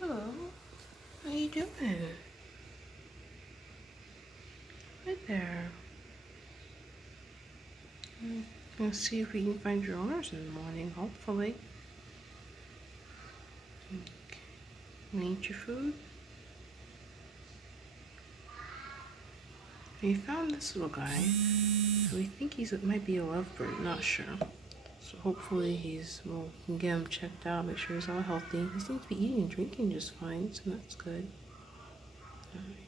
Hello. How you doing? Hi there. Let's see if we can find your owners in the morning, hopefully. Okay. You eat your food? We found this little guy. We think might be a lovebird, not sure. So hopefully we'll can get him checked out, make sure he's all healthy. He seems to be eating and drinking just fine, so that's good. Alright.